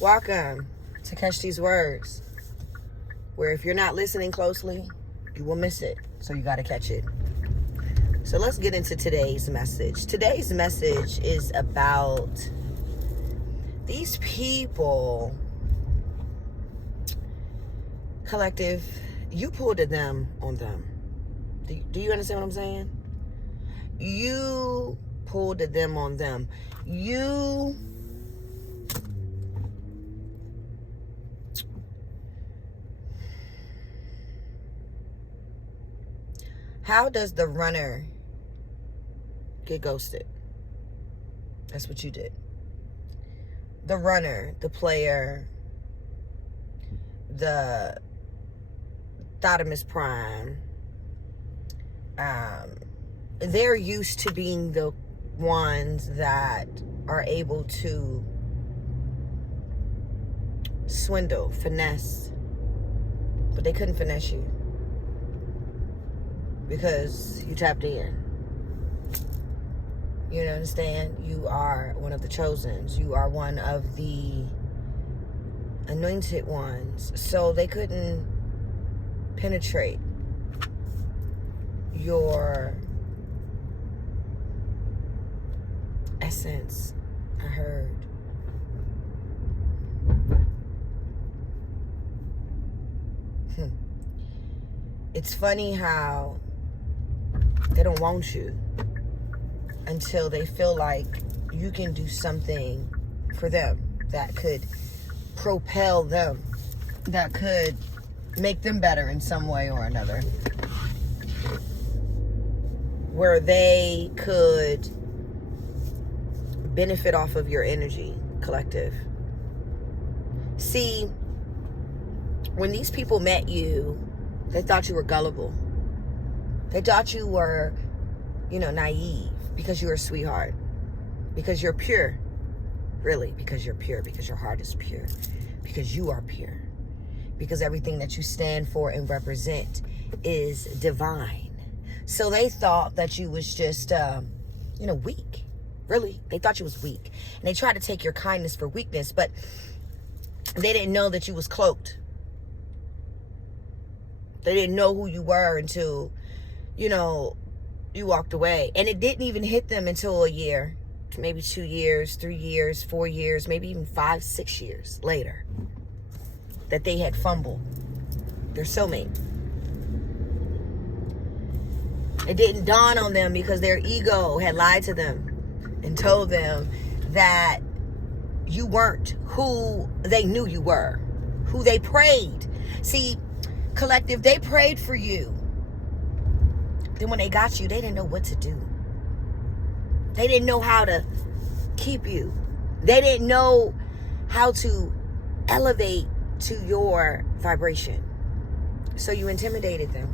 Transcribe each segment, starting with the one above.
Welcome to Catch These Words, where if you're not listening closely, you will miss it. So you got to catch it. So let's get into today's message. Today's message is about these people, collective, you pulled them on them. Do you understand what I'm saying? You pulled them on them. How does the runner get ghosted? That's what you did. The runner, the player, the Thotimus Prime, they're used to being the ones that are able to swindle, finesse, but they couldn't finesse you because you tapped in. You understand? You are one of the chosens. You are one of the anointed ones. So they couldn't penetrate your essence. I heard. It's funny how they don't want you until they feel like you can do something for them that could propel them, that could make them better in some way or another, where they could benefit off of your energy, collective. See, when these people met you, they thought you were gullible. They thought you were, naive because you were a sweetheart, because you're pure. Really, because you're pure, because your heart is pure, because you are pure, because everything that you stand for and represent is divine. So they thought that you was just, weak. Really, they thought you was weak. And they tried to take your kindness for weakness, but they didn't know that you was cloaked. They didn't know who you were until, you walked away. And it didn't even hit them until a year, maybe 2 years, 3 years, 4 years, maybe even 5, 6 years later, that they had fumbled their soulmate. It didn't dawn on them because their ego had lied to them and told them that you weren't who they knew you were, who they prayed. See, collective, they prayed for you. Then when they got you, they didn't know what to do. They didn't know how to keep you. They didn't know how to elevate to your vibration. So you intimidated them.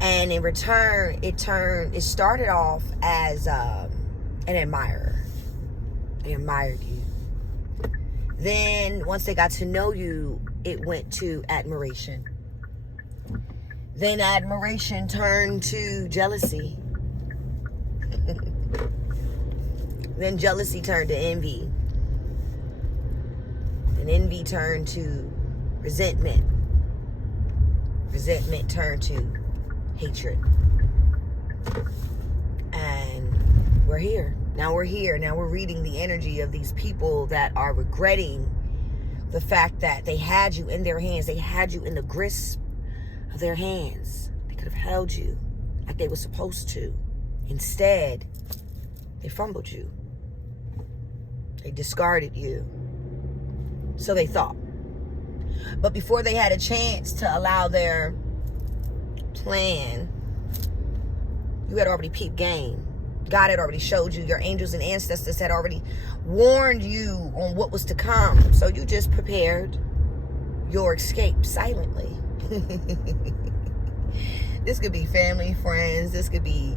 And in return, it started off as an admirer. They admired you. Then once they got to know you, it went to admiration. Then admiration turned to jealousy. Then jealousy turned to envy. And envy turned to resentment. Resentment turned to hatred. And we're here. Now we're here. Now we're reading the energy of these people that are regretting the fact that they had you in their hands. They had you in the grasp of their hands. They could have held you like they were supposed to. Instead, they fumbled you. They discarded you. So they thought. But before they had a chance to allow their plan, you had already peeped game. God had already showed you. Your angels and ancestors had already warned you on what was to come. So you just prepared your escape silently. This could be family, friends. This could be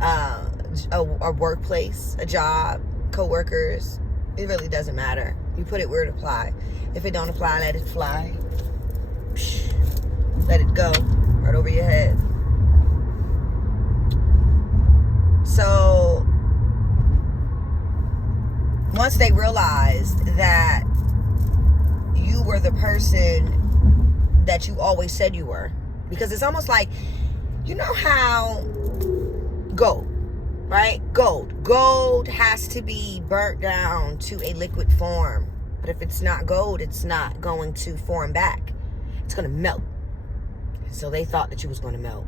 a workplace, a job, co-workers. It really doesn't matter. You put it where it apply. If it don't apply, let it fly. Let it go right over your head. So once they realized that you were the person that you always said you were, because it's almost like, you know how gold, right? Gold has to be burnt down to a liquid form. But if it's not gold, it's not going to form back. It's going to melt. So they thought that you was going to melt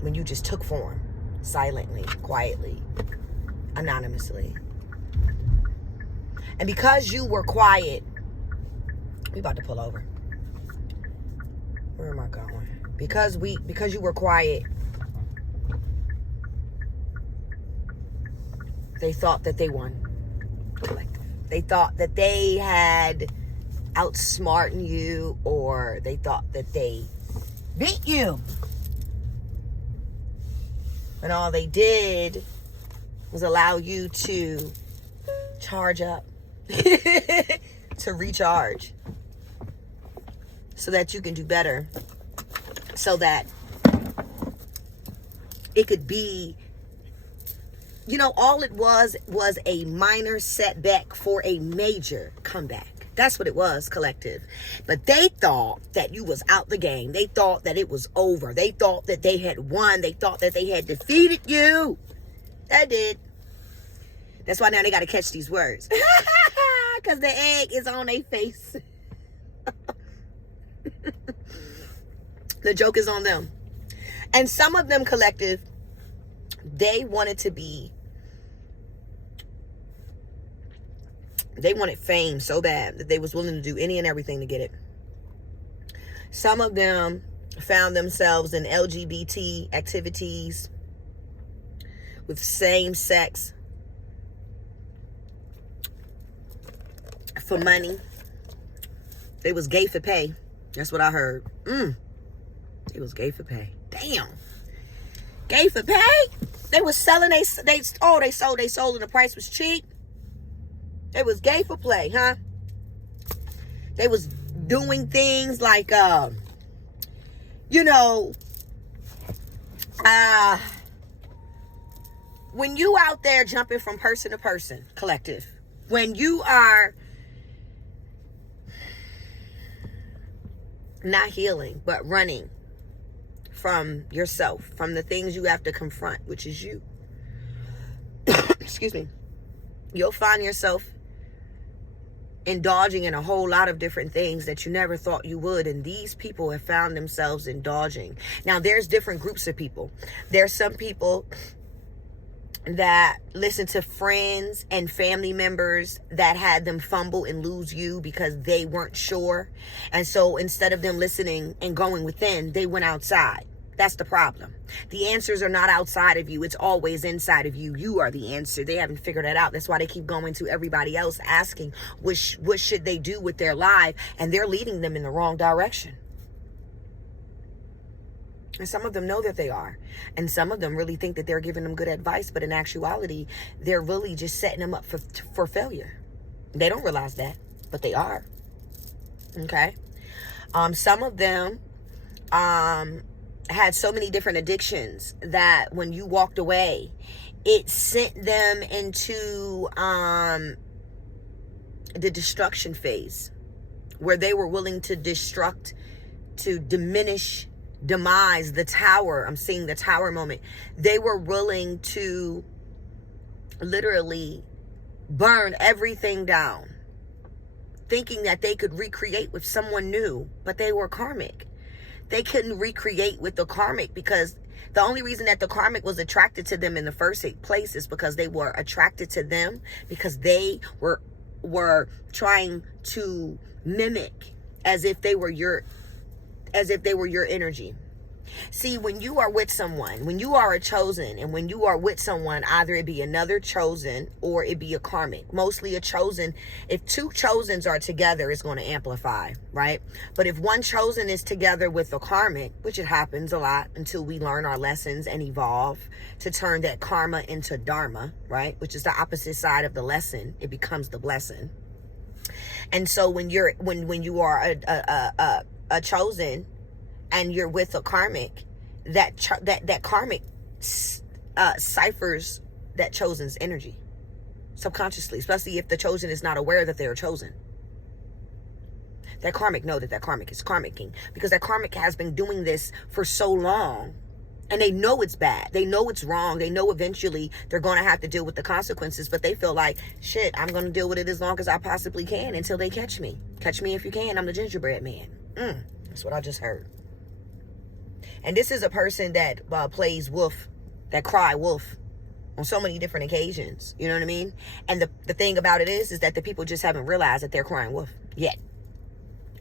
when you just took form, silently, quietly, anonymously. And because you were quiet, we about to pull over. Where am I going? Because you were quiet, they thought that they won. Collective. They thought that they had outsmarted you, or they thought that they beat you. And all they did was allow you to charge up, to recharge, so that you can do better, so that it could be, you know, all it was a minor setback for a major comeback. That's what it was, collective. But they thought that you was out the game. They thought that it was over. They thought that they had won. They thought that they had defeated you. They did. That's why now they got to catch these words. Because the egg is on their face. The joke is on them. And some of them, collective, they wanted fame so bad that they was willing to do any and everything to get it. Some of them found themselves in LGBT activities with same sex for money. They was gay for pay. That's what I heard. It was gay for pay. Damn. Gay for pay? They was selling, they sold, and the price was cheap. They was gay for play, huh? They was doing things like, when you out there jumping from person to person, collective, when you are not healing, but running from yourself, from the things you have to confront, which is you. Excuse me. You'll find yourself indulging in a whole lot of different things that you never thought you would. And these people have found themselves indulging. Now, there's different groups of people. There's some people that listen to friends and family members that had them fumble and lose you because they weren't sure. And so instead of them listening and going within, they went outside. That's the problem. The answers are not outside of you. It's always inside of you. You are the answer. They haven't figured that out. That's why they keep going to everybody else asking what should they do with their life, and they're leading them in the wrong direction. And some of them know that they are. And some of them really think that they're giving them good advice, but in actuality, they're really just setting them up for failure. They don't realize that, but they are. Okay? Some of them had so many different addictions that when you walked away, it sent them into the destruction phase, where they were willing to destruct, to diminish, demise the tower. I'm seeing the tower moment. They were willing to literally burn everything down, thinking that they could recreate with someone new, but they were karmic. They couldn't recreate with the karmic, because the only reason that the karmic was attracted to them in the first place is because they were attracted to them because they were trying to mimic as if they were your energy. See, when you are with someone, when you are a chosen, and when you are with someone, either it be another chosen or it be a karmic. Mostly a chosen. If two chosens are together, it's going to amplify, right? But if one chosen is together with a karmic, which it happens a lot until we learn our lessons and evolve to turn that karma into dharma, right? Which is the opposite side of the lesson. It becomes the blessing. And so when you are a chosen, and you're with a karmic, that karmic ciphers that chosen's energy. subconsciously, especially if the chosen is not aware that they're chosen. That karmic know that karmic is karmicking, because that karmic has been doing this for so long, and they know it's bad. They know it's wrong. They know eventually they're going to have to deal with the consequences, but they feel like, shit, I'm going to deal with it as long as I possibly can until they catch me. Catch me if you can. I'm the gingerbread man. That's what I just heard. And this is a person that plays wolf, that cry wolf on so many different occasions. You know what I mean? And the thing about it is that the people just haven't realized that they're crying wolf yet.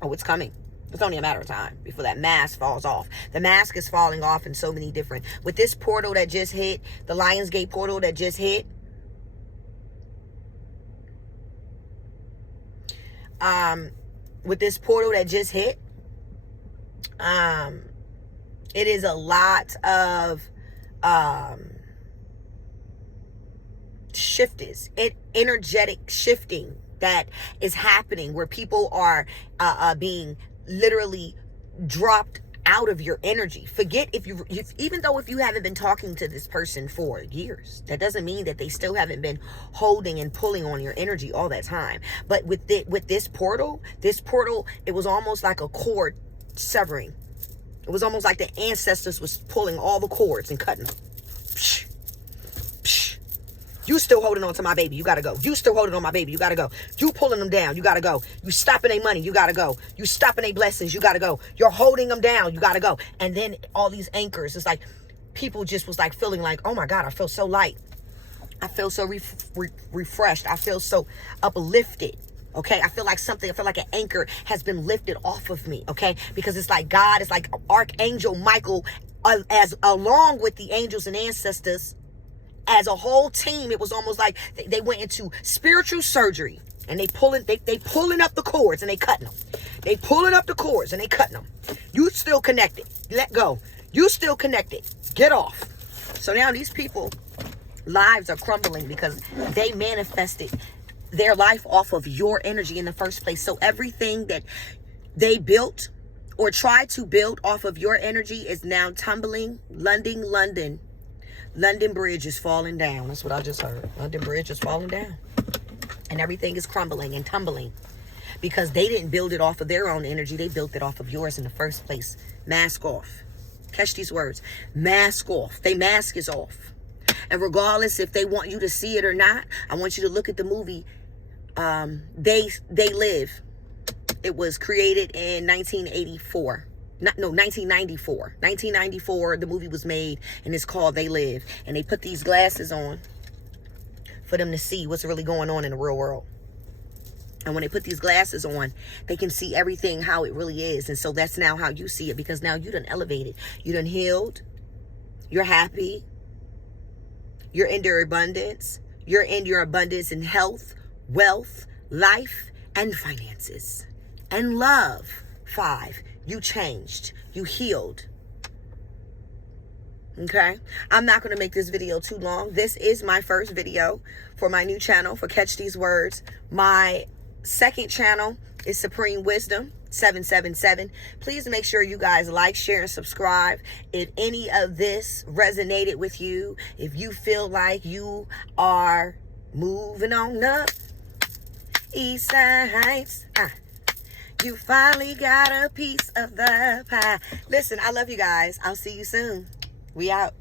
Oh, it's coming. It's only a matter of time before that mask falls off. The mask is falling off in so many different... With this portal that just hit, the Lionsgate portal that just hit, with this portal that just hit, it is a lot of energetic shifting that is happening, where people are being literally dropped out of your energy. Forget if you haven't been talking to this person for years, that doesn't mean that they still haven't been holding and pulling on your energy all that time. But with this portal, it was almost like a cord severing. It was almost like the ancestors was pulling all the cords and cutting them. Psh, psh. You still holding on to my baby, you gotta go. You still holding on my baby, you gotta go. You pulling them down, you gotta go. You stopping their money, you gotta go. You stopping their blessings, you gotta go. You're holding them down, you gotta go. And then all these anchors, it's like people just was like feeling like, oh my God, I feel so light. I feel so refreshed. I feel so uplifted. Okay, I feel like an anchor has been lifted off of me. Okay, because it's like God, it's like Archangel Michael, as along with the angels and ancestors, as a whole team. It was almost like they went into spiritual surgery, and they pulling up the cords and they cutting them. They pulling up the cords and they cutting them. You still connected. Let go. You still connected. Get off. So now these people lives are crumbling because they manifested their life off of your energy in the first place. So everything that they built or tried to build off of your energy is now tumbling. London Bridge is falling down. That's what I just heard. London Bridge is falling down. And everything is crumbling and tumbling because they didn't build it off of their own energy. They built it off of yours in the first place. Mask off. Catch these words. Mask off. Their mask is off. And regardless if they want you to see it or not, I want you to look at the movie They Live. It was created in 1994. 1994. 1994, the movie was made, and it's called They Live. And they put these glasses on for them to see what's really going on in the real world. And when they put these glasses on, they can see everything how it really is. And so that's now how you see it, because now you done elevated. You done healed. You're happy. You're in your abundance. You're in your abundance in health, wealth, life, and finances. And love. 5. You changed. You healed. Okay? I'm not going to make this video too long. This is my first video for my new channel, for Catch These Words. My second channel is Supreme Wisdom 777. Please make sure you guys like, share, and subscribe. If any of this resonated with you, if you feel like you are moving on up East Side Heights, you finally got a piece of the pie. Listen, I love you guys. I'll see you soon. We out.